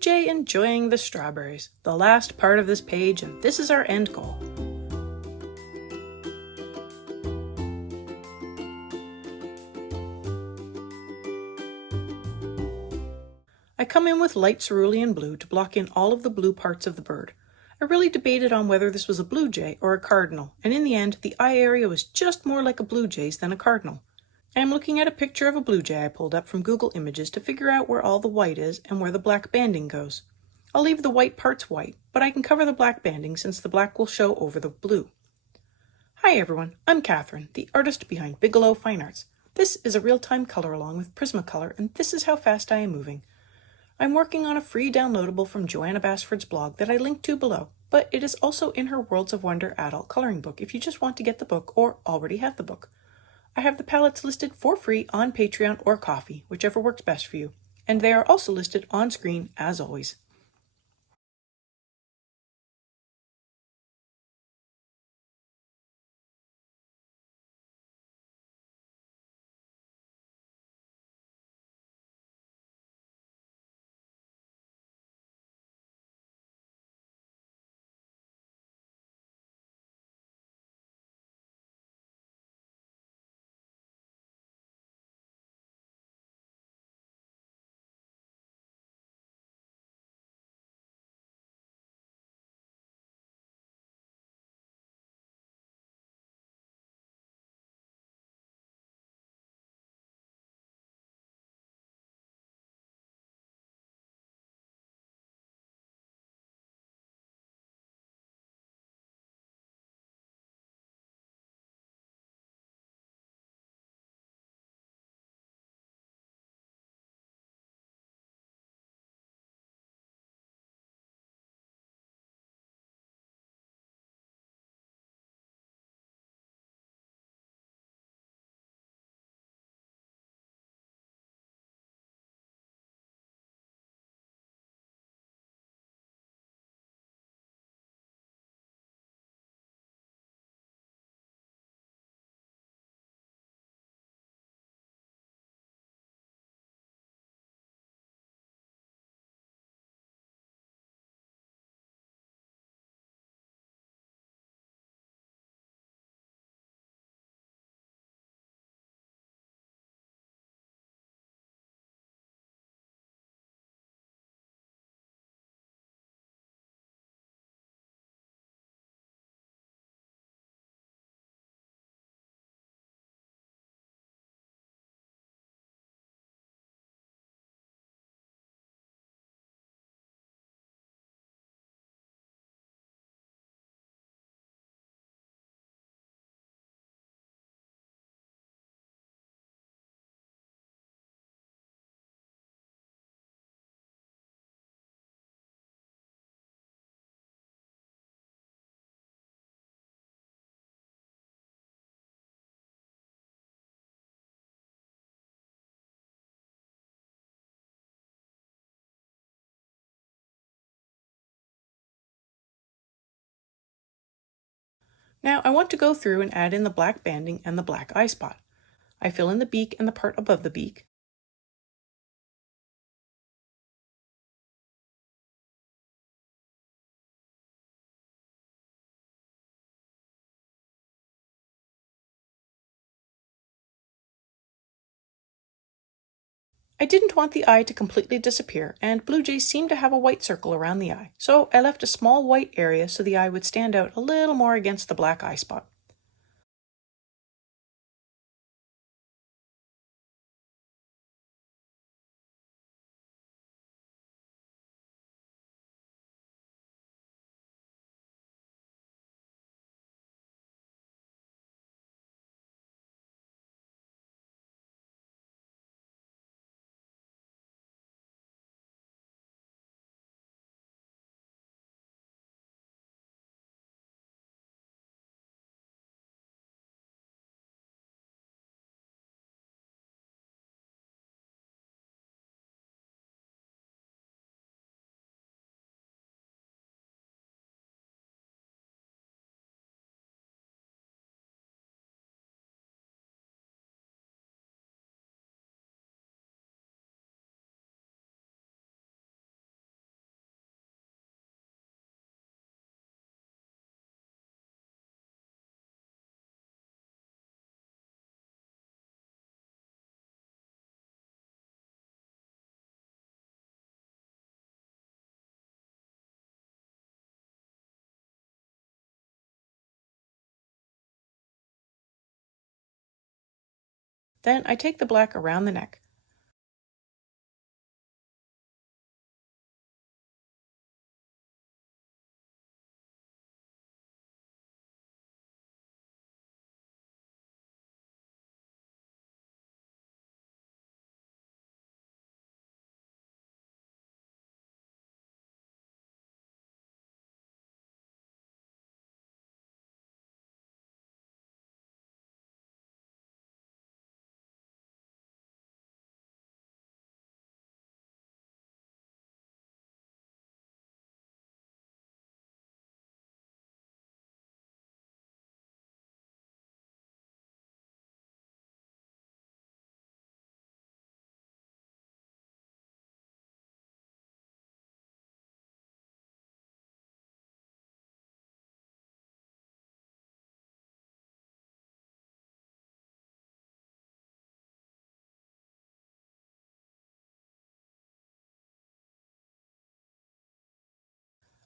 jay enjoying the strawberries, the last part of this page, and this is our end goal. I come in with light cerulean blue to block in all of the blue parts of the bird. I really debated on whether this was a blue jay or a cardinal, and in the end, the eye area was just more like a blue jay's than a cardinal. I am looking at a picture of a blue jay I pulled up from Google Images to figure out where all the white is and where the black banding goes. I'll leave the white parts white, but I can cover the black banding since the black will show over the blue. Hi everyone, I'm Catherine, the artist behind Bigelow Fine Arts. This is a real-time color along with Prismacolor, and this is how fast I am moving. I'm working on a free downloadable from Joanna Basford's blog that I link to below, but it is also in her Worlds of Wonder adult coloring book if you just want to get the book or already have the book. I have the palettes listed for free on Patreon or Ko-fi, whichever works best for you, and they are also listed on screen as always. Now I want to go through and add in the black banding and the black eye spot. I fill in the beak and the part above the beak. I didn't want the eye to completely disappear, and blue jays seem to have a white circle around the eye, so I left a small white area so the eye would stand out a little more against the black eye spot. Then I take the black around the neck.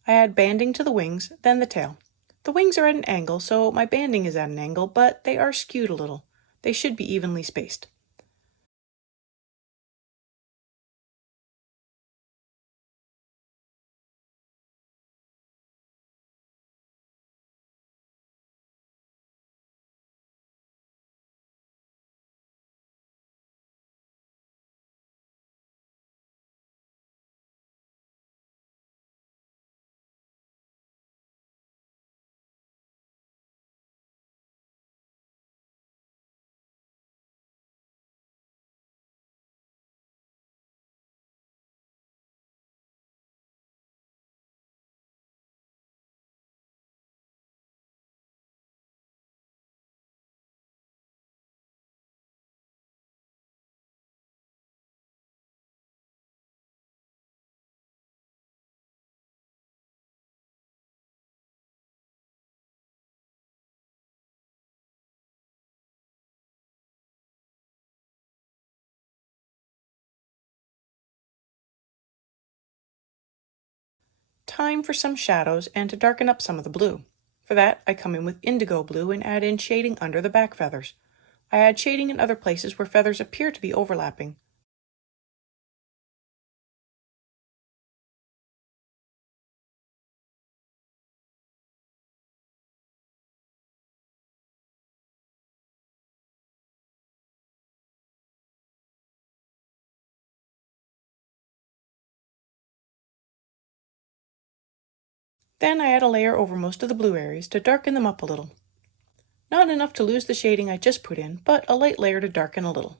I add banding to the wings, then the tail. The wings are at an angle, so my banding is at an angle, but they are skewed a little. They should be evenly spaced. Time for some shadows and to darken up some of the blue. For that, I come in with indigo blue and add in shading under the back feathers. I add shading in other places where feathers appear to be overlapping. Then I add a layer over most of the blue areas to darken them up a little. Not enough to lose the shading I just put in, but a light layer to darken a little.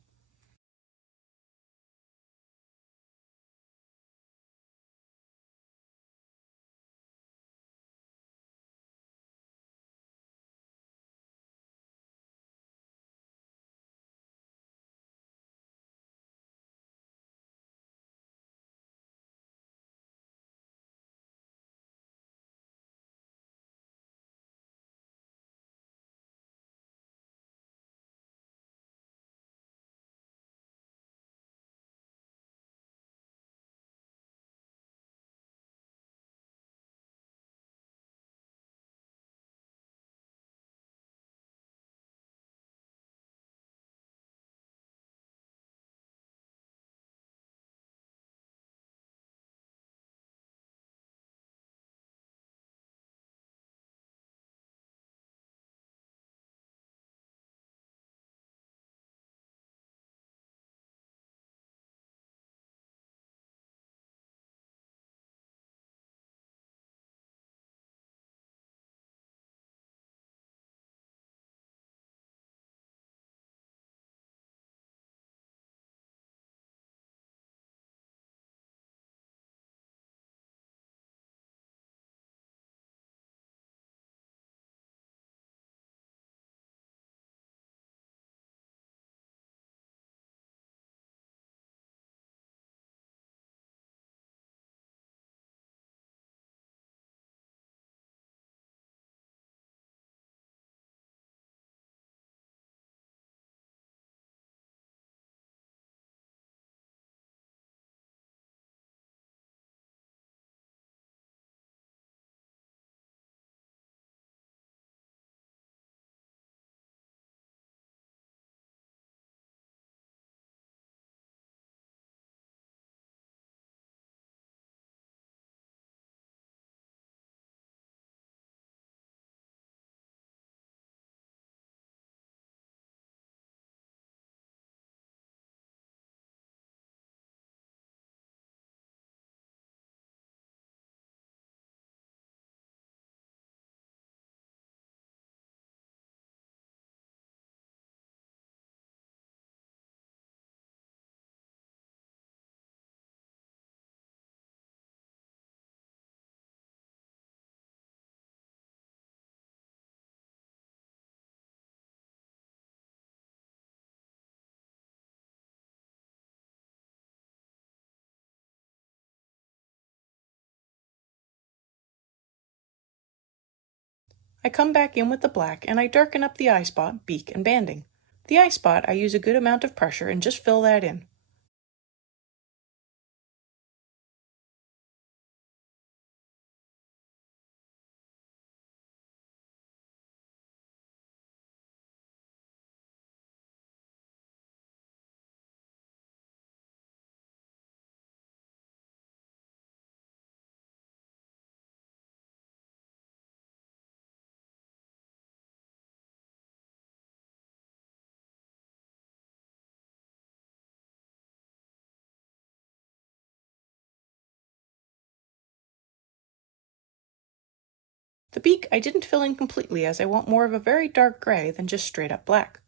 I come back in with the black and I darken up the eye spot, beak, and banding. The eye spot, I use a good amount of pressure and just fill that in. The beak I didn't fill in completely as I want more of a very dark gray than just straight up black.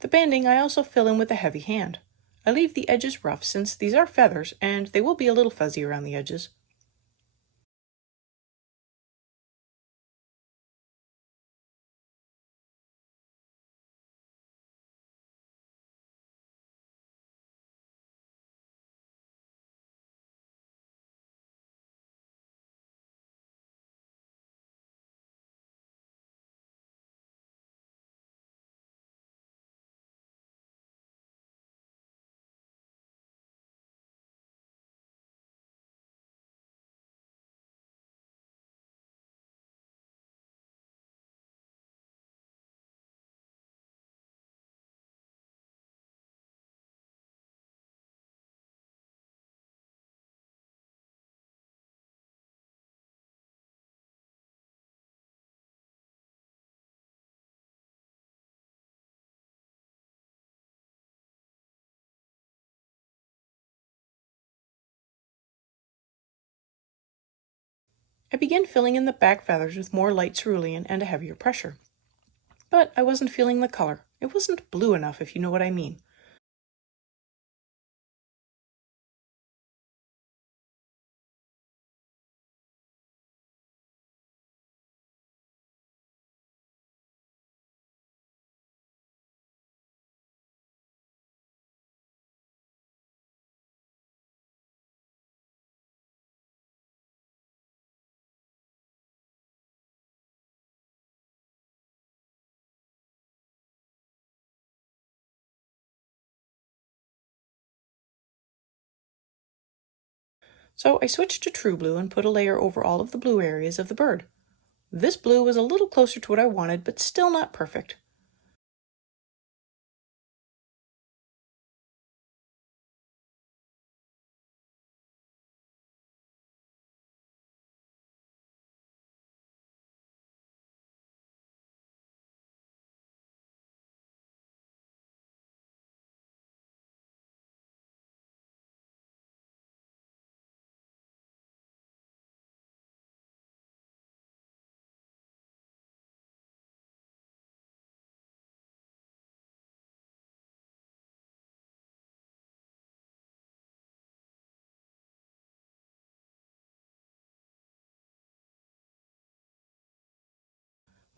The banding I also fill in with a heavy hand. I leave the edges rough since these are feathers and they will be a little fuzzy around the edges. I began filling in the back feathers with more light cerulean and a heavier pressure. But I wasn't feeling the color. It wasn't blue enough, if you know what I mean. So I switched to true blue and put a layer over all of the blue areas of the bird. This blue was a little closer to what I wanted, but still not perfect.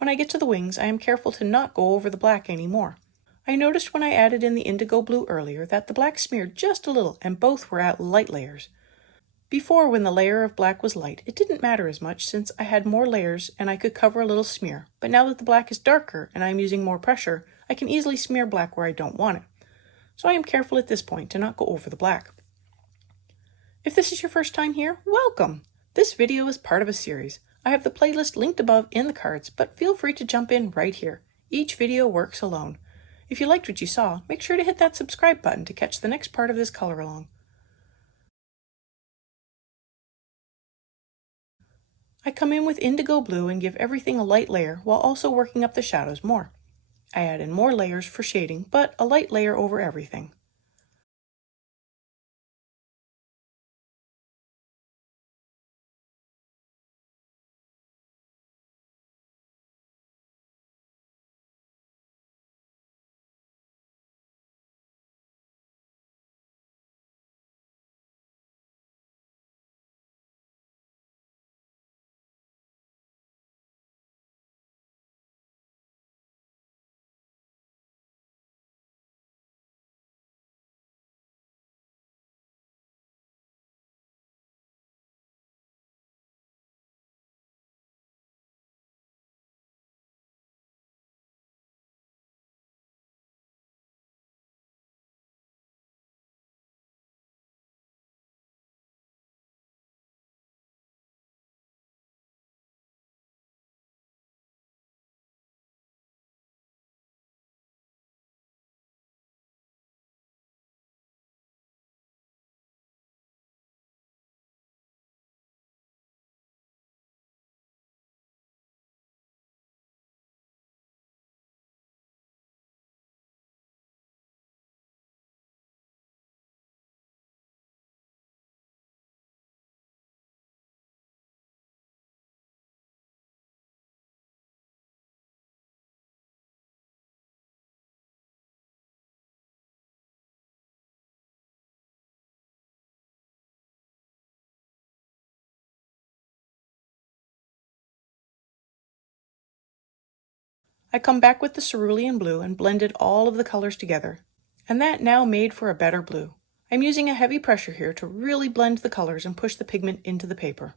When I get to the wings, I am careful to not go over the black anymore. I noticed when I added in the indigo blue earlier that the black smeared just a little and both were at light layers. Before, when the layer of black was light, it didn't matter as much since I had more layers and I could cover a little smear, but now that the black is darker and I am using more pressure, I can easily smear black where I don't want it. So I am careful at this point to not go over the black. If this is your first time here, welcome! This video is part of a series. I have the playlist linked above in the cards, but feel free to jump in right here. Each video works alone. If you liked what you saw, make sure to hit that subscribe button to catch the next part of this color along. I come in with indigo blue and give everything a light layer while also working up the shadows more. I add in more layers for shading, but a light layer over everything. I come back with the cerulean blue and blended all of the colors together, and that now made for a better blue. I'm using a heavy pressure here to really blend the colors and push the pigment into the paper.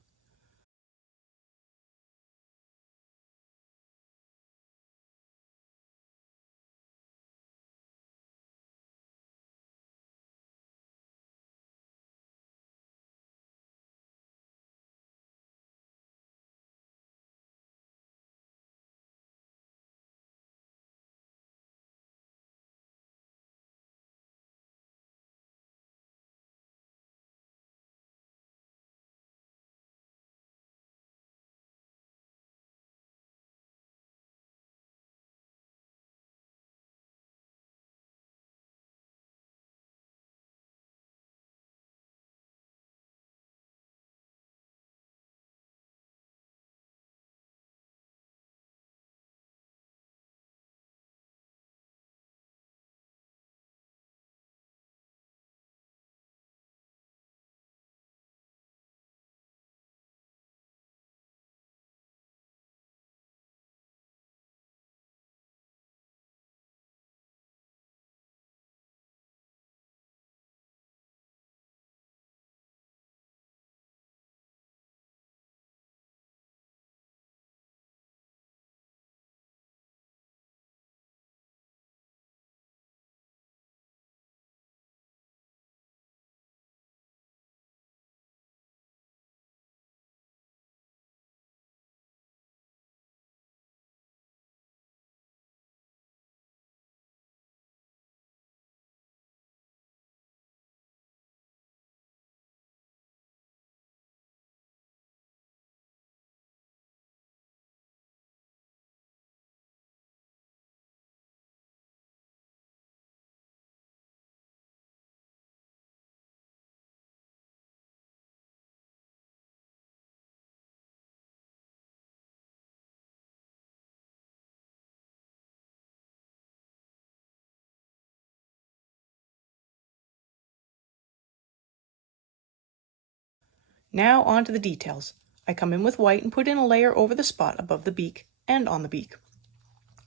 Now on to the details. I come in with white and put in a layer over the spot above the beak and on the beak.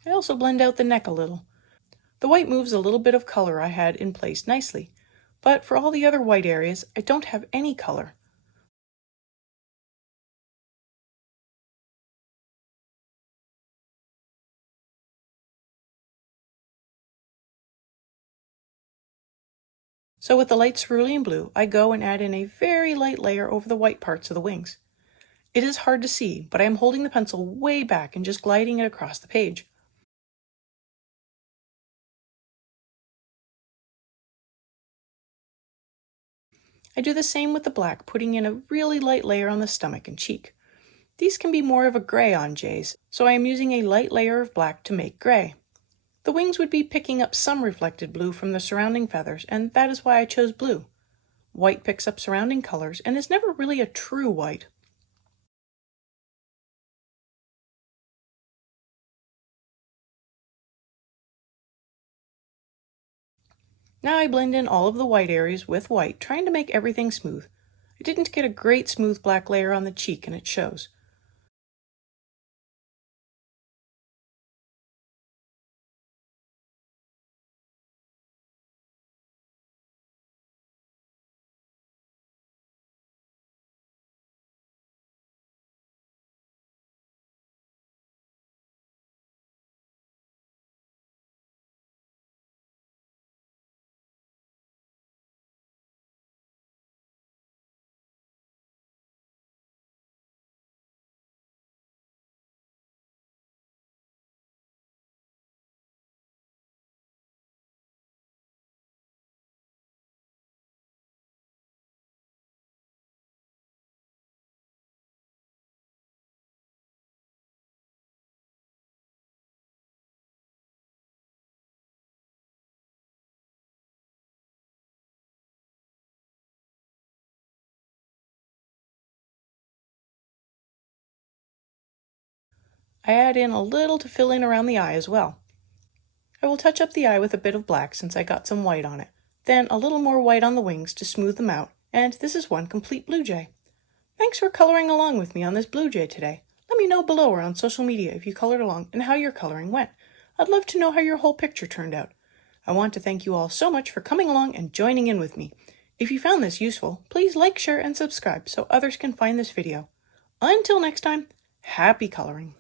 I also blend out the neck a little. The white moves a little bit of color I had in place nicely, but for all the other white areas, I don't have any color. So with the light cerulean blue, I go and add in a very light layer over the white parts of the wings. It is hard to see, but I am holding the pencil way back and just gliding it across the page. I do the same with the black, putting in a really light layer on the stomach and cheek. These can be more of a gray on jays, so I am using a light layer of black to make gray. The wings would be picking up some reflected blue from the surrounding feathers, and that is why I chose blue. White picks up surrounding colors and is never really a true white. Now I blend in all of the white areas with white, trying to make everything smooth. I didn't get a great smooth black layer on the cheek, and it shows. I add in a little to fill in around the eye as well. I will touch up the eye with a bit of black since I got some white on it, then a little more white on the wings to smooth them out, and this is one complete blue jay. Thanks for coloring along with me on this blue jay today. Let let me know below or on social media if you colored along and how your coloring went. I'd love to know how your whole picture turned out. I want to thank you all so much for coming along and joining in with me. If you found this useful, please like, share, and subscribe so others can find this video. Until next time, happy coloring!